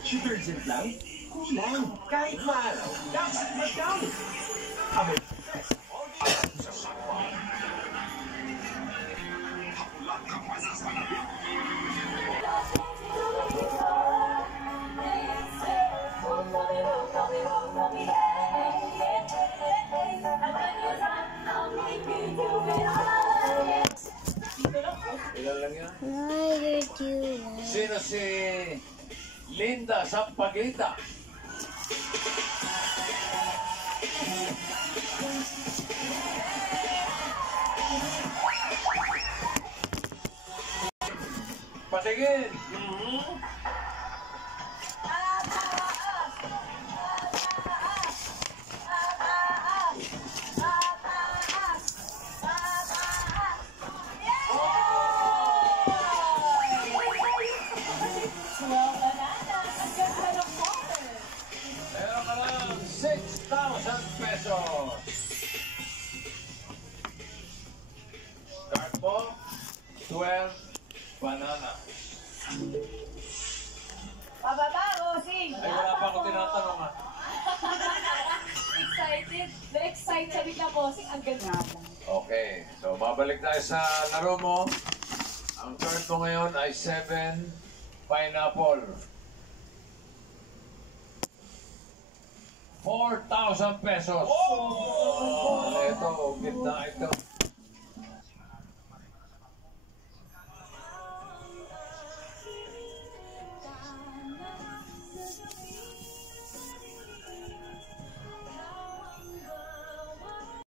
Sugargent lang? Kulang. Kahit maalaw, dapat mag-down. Abay, sa sakwa. Hapulat ka pa sa panabit. Ilan lang yan? Sino si Linda Sampaguita? Patingin! Meron ka lang 6,000 pesos. Start mo, 12 banana. Pababa, Rosing! Ay, wala pa ako tinatanong ha. Excited? Na-excite sabi ka, Bossing. Ang ganda. Okay, so babalik tayo sa laro mo. Ang card mo ngayon ay 7 pineapple. 4,000 pesos. Oh! Ito, gitna ito.